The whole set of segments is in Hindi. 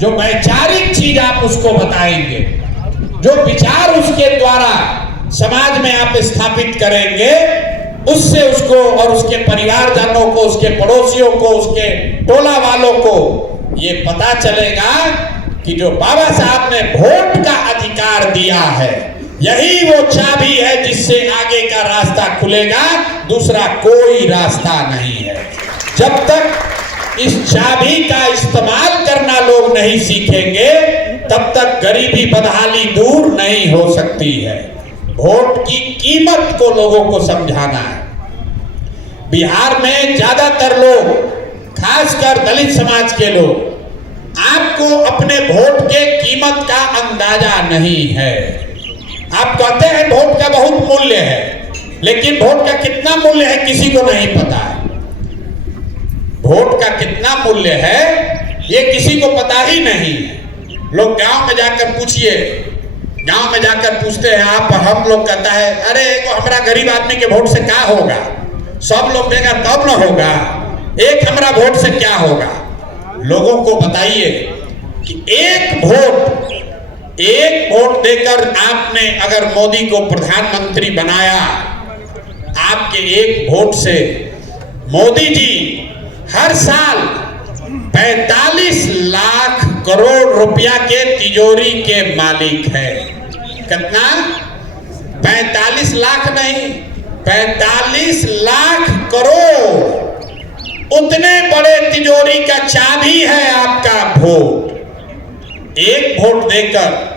जो वैचारिक चीज आप उसको बताएंगे, जो विचार उसके द्वारा समाज में आप स्थापित करेंगे, उससे उसको और उसके परिवारजनों को, उसके पड़ोसियों को, उसके टोला वालों को ये पता चलेगा कि जो बाबा साहब ने वोट का अधिकार दिया है, यही वो चाबी है जिससे आगे का रास्ता खुलेगा, दूसरा कोई रास्ता नहीं है। जब तक इस चाबी का इस्तेमाल करना लोग नहीं सीखेंगे, तब तक गरीबी बदहाली दूर नहीं हो सकती है। वोट की कीमत को लोगों को समझाना है। बिहार में ज्यादातर लोग, खासकर दलित समाज के लोग, आपको अपने वोट के कीमत का अंदाजा नहीं है। आप कहते हैं वोट का बहुत मूल्य है, लेकिन वोट का कितना मूल्य है किसी को नहीं पता है। वोट का कितना मूल्य है ये किसी को पता ही नहीं है। लोग गांव में जाकर पूछिए, गांव में जाकर पूछते हैं आप, हम लोग कहता है अरे वो हमारा गरीब आदमी के वोट से क्या होगा, सब लोग देगा तब ना होगा, एक हमारा वोट से क्या होगा। लोगों को बताइए कि एक वोट देकर आपने अगर मोदी को प्रधानमंत्री बनाया, आपके एक वोट से मोदी जी हर साल 45 लाख करोड़ रुपया के तिजोरी के मालिक है। कितना? 45 लाख नहीं, 45 लाख करोड़। उतने बड़े तिजोरी का चाबी है आपका वोट। एक वोट देकर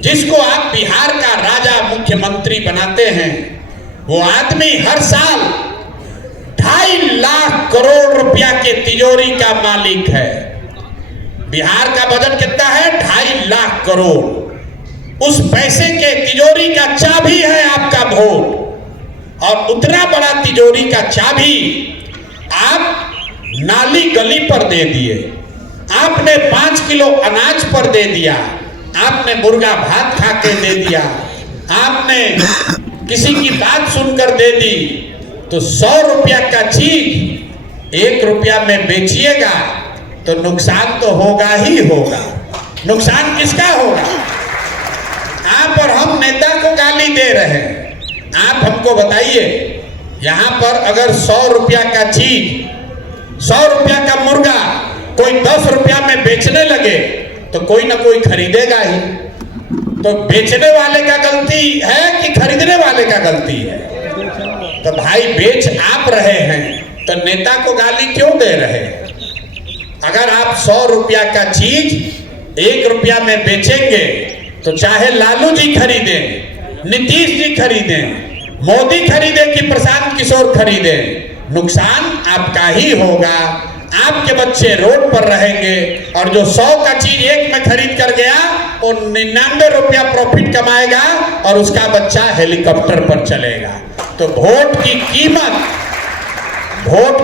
जिसको आप बिहार का राजा मुख्यमंत्री बनाते हैं, वो आदमी हर साल 2.5 लाख करोड़ रुपया के तिजोरी का मालिक है। बिहार का बजट कितना है? 2.5 लाख करोड़। उस पैसे के तिजोरी का चाबी है आपका वोट। और उतना बड़ा तिजोरी का चाबी आप नाली गली पर दे दिए, आपने 5 किलो अनाज पर दे दिया, आपने मुर्गा भात खा के दे दिया, आपने किसी की बात सुनकर दे दी, तो 100 रुपया का चीज 1 रुपया में बेचिएगा तो नुकसान तो होगा ही होगा। नुकसान किसका होगा? आप और हम नेता को गाली दे रहे हैं। आप हमको बताइए, यहां पर अगर 100 रुपया का चीज, 100 रुपया का मुर्गा कोई 10 रुपया में बेचने लगे तो कोई ना कोई खरीदेगा ही। तो बेचने वाले का गलती है कि खरीदने वाले का गलती है? तो भाई बेच आप रहे हैं तो नेता को गाली क्यों दे रहे हैं? अगर आप 100 रुपया का चीज 1 रुपया में बेचेंगे तो चाहे लालू जी खरीदें, नीतीश जी खरीदें, मोदी खरीदे कि प्रशांत किशोर खरीदे, नुकसान आपका ही होगा। आपके बच्चे रोड पर रहेंगे और जो 100 का चीज 1 में खरीद कर गया वो 99 रुपया प्रॉफिट कमाएगा और उसका बच्चा हेलीकॉप्टर पर चलेगा। तो वोट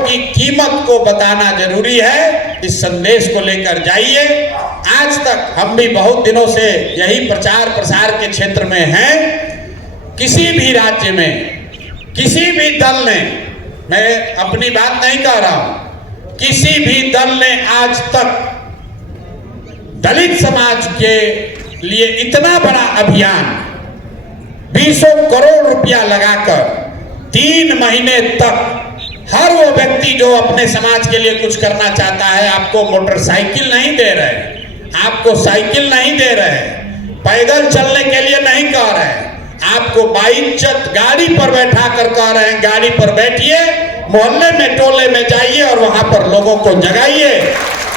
की कीमत को बताना जरूरी है। इस संदेश को लेकर जाइए। आज तक हम भी बहुत दिनों से यही प्रचार प्रसार के क्षेत्र में हैं। किसी भी राज्य में किसी भी दल ने, मैं अपनी बात नहीं कह रहा हूं, किसी भी दल ने आज तक दलित समाज के लिए इतना बड़ा अभियान 20 करोड़ रुपया लगाकर 3 महीने तक हर वो व्यक्ति जो अपने समाज के लिए कुछ करना चाहता है, आपको मोटरसाइकिल नहीं दे रहे, आपको साइकिल नहीं दे रहे, पैदल चलने के लिए नहीं कह रहे, आपको बाइज्जत गाड़ी पर बैठा कर कह रहे हैं गाड़ी पर बैठिए, मोहल्ले में टोले में जाइए और वहां पर लोगों को जगाइए।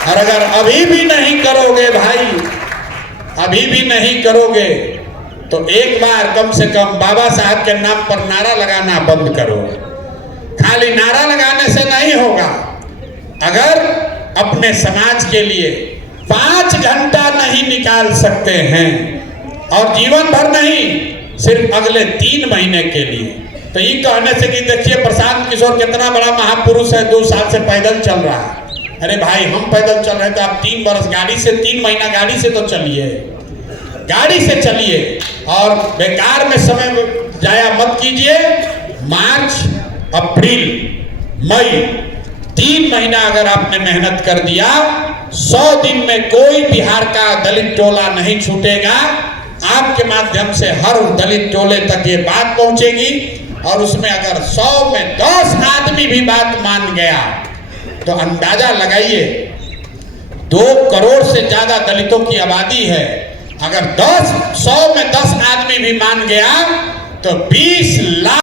और अगर अभी भी नहीं करोगे भाई, अभी भी नहीं करोगे तो एक बार कम से कम बाबा साहब के नाम पर नारा लगाना बंद करो। खाली नारा लगाने से नहीं होगा। अगर अपने समाज के लिए 5 घंटा नहीं निकाल सकते हैं और जीवन भर नहीं, सिर्फ अगले 3 महीने के लिए, तो ये कहने से कि देखिए प्रशांत किशोर कितना बड़ा महापुरुष है, 2 साल से पैदल चल रहा है। अरे भाई हम पैदल चल रहे हैं तो आप 3 बरस गाड़ी से, 3 महीना गाड़ी से तो चलिए, गाड़ी से चलिए और बेकार में समय जाया मत कीजिए। मार्च, अप्रैल, मई 3 महीना अगर आपने मेहनत कर दिया, 100 दिन में कोई बिहार का दलित टोला नहीं छूटेगा। आपके माध्यम से हर दलित टोले तक ये बात पहुंचेगी और उसमें अगर 100 में 10 आदमी भी बात मान गया तो अंदाजा लगाइए 2 करोड़ से ज्यादा दलितों की आबादी है। अगर 100 में 10 आदमी भी मान गया तो 20 लाख